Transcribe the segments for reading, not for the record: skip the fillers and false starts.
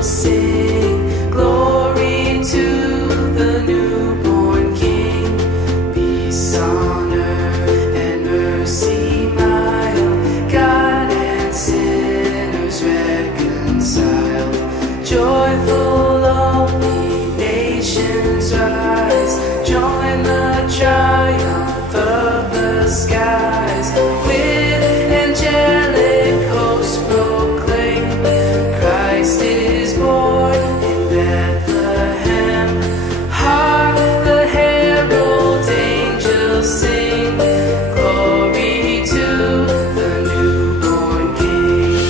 angels sing glory to the newborn King. Peace on earth and mercy mild, God and sinners reconciled. Joyful all ye nations rise, join the triumph of the skies. With angelic hosts proclaim, Christ is born in Bethlehem. Hark the herald angels sing, glory to the newborn King.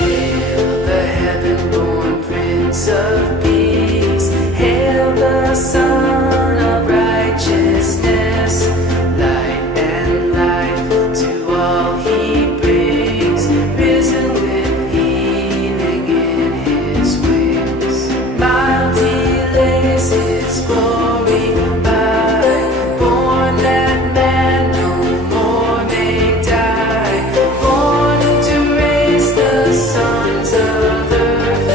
Hail the heaven-born Prince of Peace, hail the Son of Righteousness. Light and life to all he brings, risen with healing in his wings. Mild he lays his glory by, born that man no more may die, born to raise the sons of earth,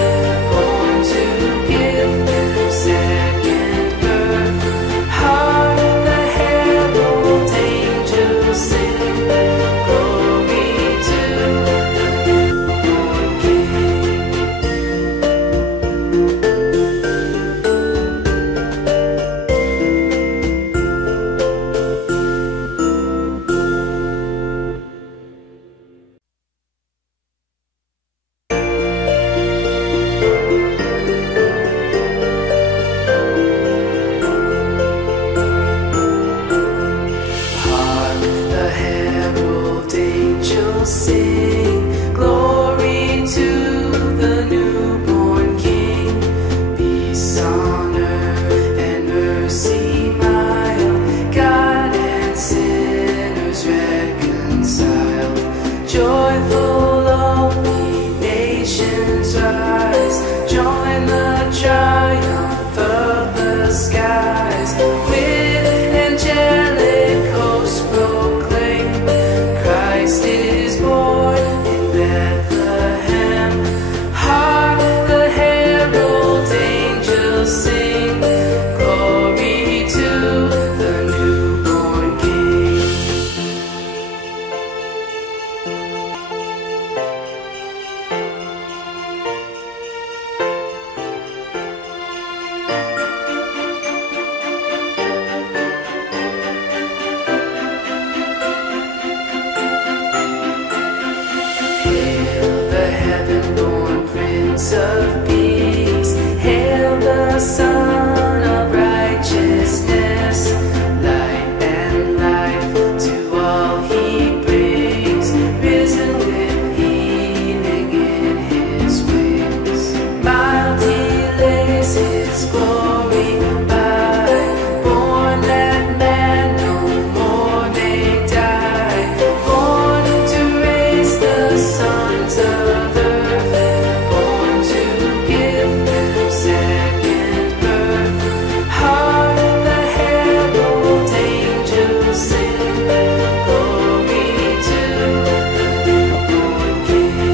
born to give them second birth. Hark the herald angels sing, glory to the newborn King. Hark the herald angels sing, glory to the newborn King. Peace on earth and mercy mild, God and sinners reconciled. Joyful all ye nations rise, join the triumph of the skies. With angelic hosts proclaim, Christ is born in Bethlehem. Hark the herald angels sing, glory to the newborn King. Hail the heaven-born Prince of Peace, hail the Son of Righteousness. Light and life to all he brings, risen with healing in his wings. Mild he lays his glory by, born that man no more may die, born to raise the sons of earth, born to give them second birth. Hark the herald angels sing, glory to the newborn King.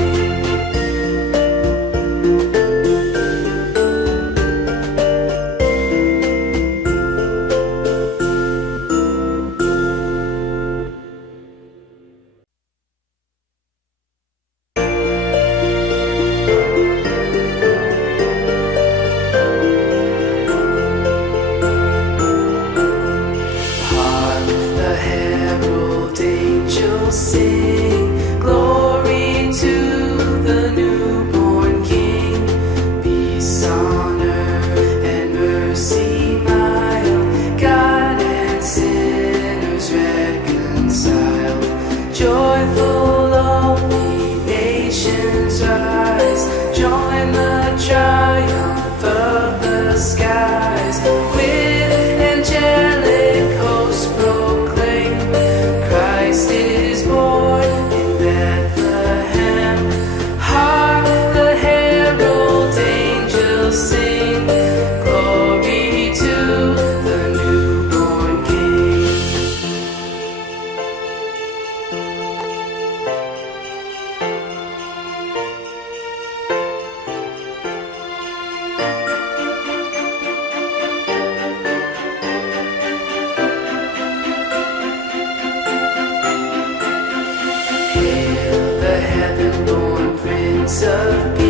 Hark the herald angels sing, glory to the newborn King. Peace on earth and mercy mild, God and sinners reconciled. Joyful all ye nations rise, join the triumph of the skies. With angelic hosts proclaim, Christ is born born Prince of Peace.